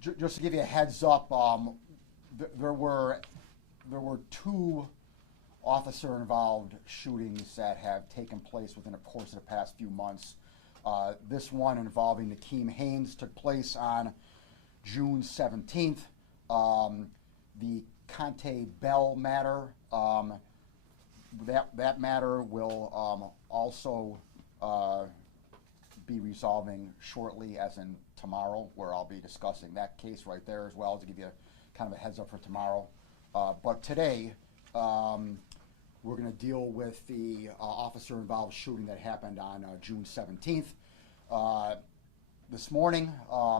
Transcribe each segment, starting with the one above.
Just to give you a heads up, there were two officer-involved shootings that have taken place within the course of the past few months. This one involving Nakeem Haynes took place on June 17th. The Conte Bell matter, that matter will also be resolving shortly, as in tomorrow, where I'll be discussing that case right there as well, to give you kind of a heads up for tomorrow. But today, we're going to deal with the officer-involved shooting that happened on June 17th. This morning,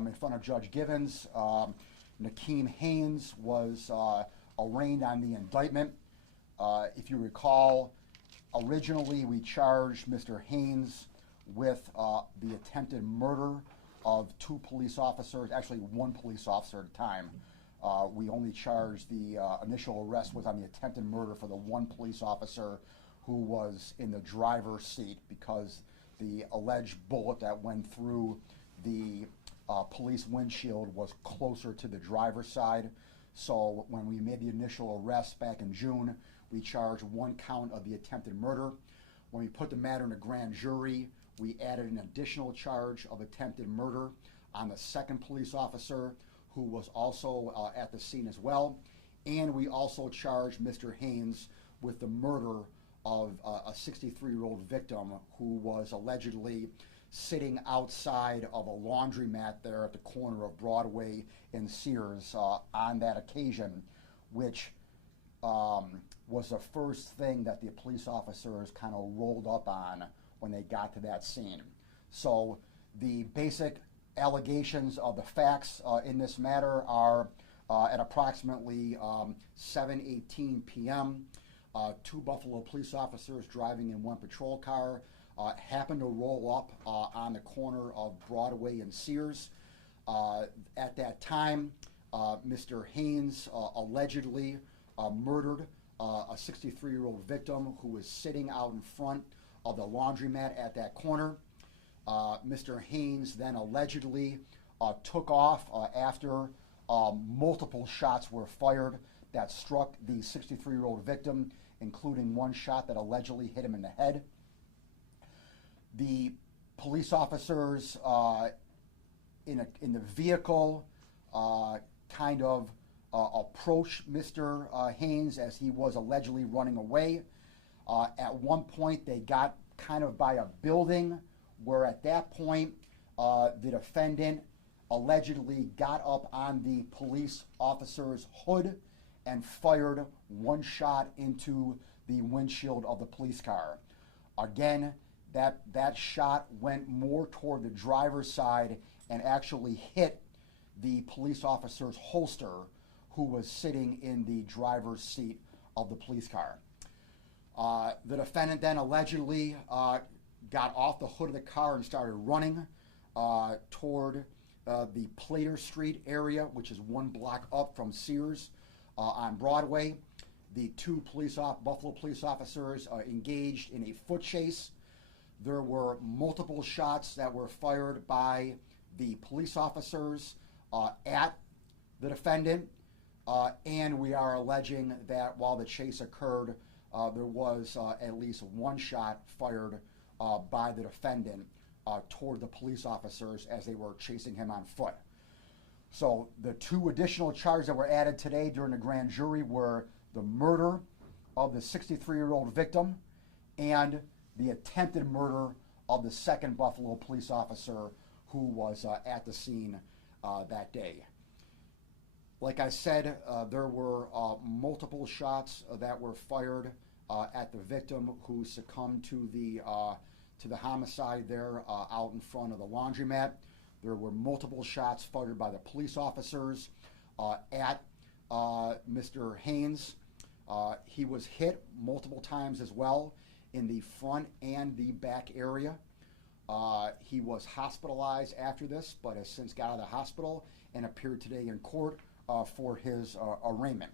in front of Judge Givens, Nakeem Haynes was arraigned on the indictment. If you recall, originally we charged Mr. Haynes with the attempted murder of two police officers, actually one police officer at a time. We only charged the initial arrest was on the attempted murder for the one police officer who was in the driver's seat, because the alleged bullet that went through the police windshield was closer to the driver's side. So when we made the initial arrest back in June, we charged one count of the attempted murder. When we put the matter in a grand jury, we added an additional charge of attempted murder on the second police officer, who was also at the scene as well. And we also charged Mr. Haynes with the murder of a 63-year-old victim who was allegedly sitting outside of a laundromat there at the corner of Broadway and Sears on that occasion, which was the first thing that the police officers kind of rolled up on when they got to that scene. So the basic allegations of the facts in this matter are at approximately 7:18 p.m. Two Buffalo police officers driving in one patrol car happened to roll up on the corner of Broadway and Sears. At that time, Mr. Haynes allegedly murdered a 63-year-old victim who was sitting out in front of the laundromat at that corner. Mr. Haynes then allegedly took off after multiple shots were fired that struck the 63-year-old victim, including one shot that allegedly hit him in the head. The police officers in the vehicle kind of approached Mr. Haynes as he was allegedly running away. At one point, they got kind of by a building, where at that point, the defendant allegedly got up on the police officer's hood and fired one shot into the windshield of the police car. Again, that shot went more toward the driver's side and actually hit the police officer's holster, who was sitting in the driver's seat of the police car. The defendant then allegedly got off the hood of the car and started running toward the Plater Street area, which is one block up from Sears on Broadway. The two Buffalo police officers engaged in a foot chase. There were multiple shots that were fired by the police officers at the defendant, and we are alleging that while the chase occurred, there was at least one shot fired by the defendant toward the police officers as they were chasing him on foot. So the two additional charges that were added today during the grand jury were the murder of the 63-year-old victim and the attempted murder of the second Buffalo police officer who was at the scene that day. Like I said, there were multiple shots that were fired at the victim, who succumbed to the homicide there out in front of the laundromat. There were multiple shots fired by the police officers at Mr. Haynes. He was hit multiple times as well in the front and the back area. He was hospitalized after this, but has since got out of the hospital and appeared today in court for his arraignment.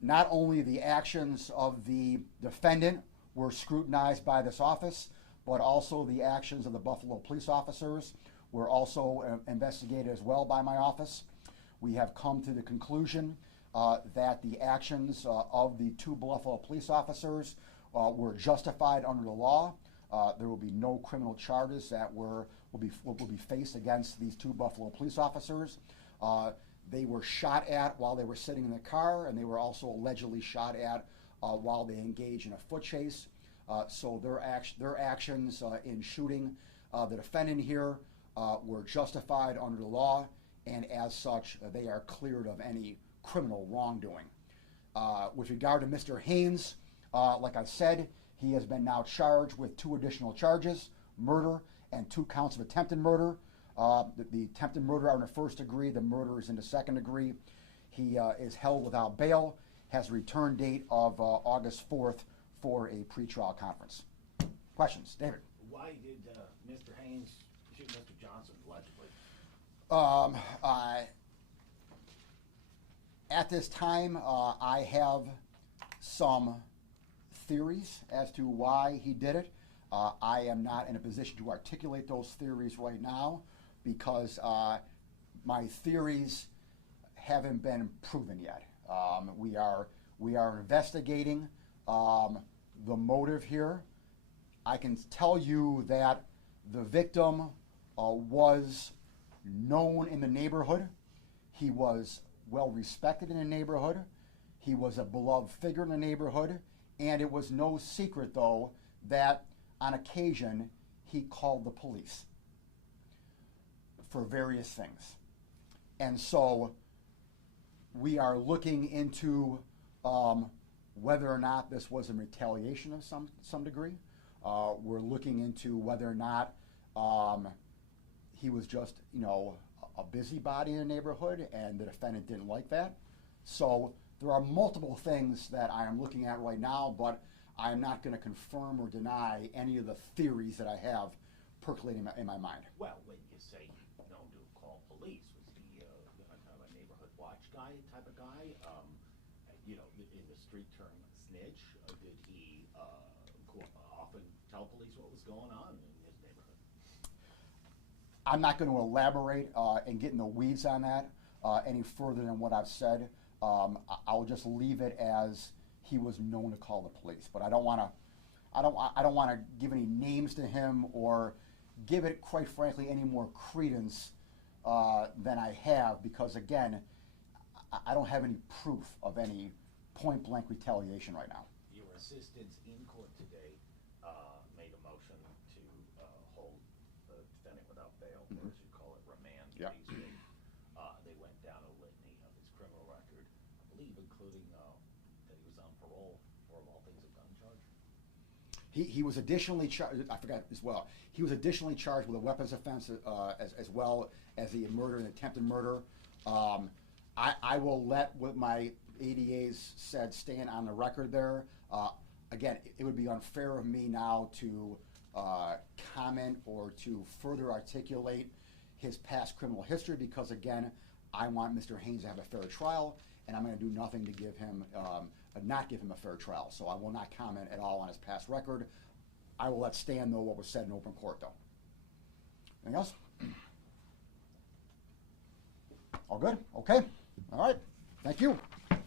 Not only the actions of the defendant were scrutinized by this office, but also the actions of the Buffalo police officers were also investigated as well by my office. We have come to the conclusion that the actions of the 2 Buffalo police officers were justified under the law. There will be no criminal charges that will be faced against these 2 Buffalo police officers. They were shot at while they were sitting in the car, and they were also allegedly shot at while they engaged in a foot chase. So their actions in shooting the defendant here were justified under the law, and as such, they are cleared of any criminal wrongdoing. With regard to Mr. Haynes, like I said, he has been now charged with 2 additional charges, murder and 2 counts of attempted murder. The attempted murder are in the 1st degree, the murder is in the 2nd degree. He is held without bail, has a return date of August 4th for a pretrial conference. Questions? David? Why did Mr. Haynes shoot Mr. Johnson allegedly? At this time, I have some theories as to why he did it. I am not in a position to articulate those theories right now because my theories haven't been proven yet. We are investigating the motive here. I can tell you that the victim was known in the neighborhood. He was well respected in the neighborhood. He was a beloved figure in the neighborhood. And it was no secret, though, that on occasion he called the police for various things. And so we are looking into whether or not this was a retaliation of some degree. We're looking into whether or not he was just, a busybody in the neighborhood and the defendant didn't like that. So there are multiple things that I am looking at right now, but I am not going to confirm or deny any of the theories that I have percolating in my mind. Well, when you say known to call police, was he kind of a neighborhood watch guy type of guy? In the street term snitch, did he often tell police what was going on in his neighborhood? I'm not going to elaborate and get in the weeds on that any further than what I've said. I'll just leave it as he was known to call the police, but I don't want to give any names to him or give it, quite frankly, any more credence than I have, because again, I don't have any proof of any point-blank retaliation right now. Your assistants in court today made a motion to hold the defendant without bail, or as you call it, remand. Yep. They went down a litany of his criminal record, I believe including that he was on parole for, of all things, a gun charge. He was additionally charged, I forgot as well, he was additionally charged with a weapons offense as well as the murder and attempted murder. I will let what my ADAs said stand on the record there. Again, it would be unfair of me now to comment or to further articulate his past criminal history because, again, I want Mr. Haynes to have a fair trial, and I'm going to do nothing to give him, not give him a fair trial. So I will not comment at all on his past record. I will let stand, though, what was said in open court, though. Anything else? All good? Okay. All right. Thank you.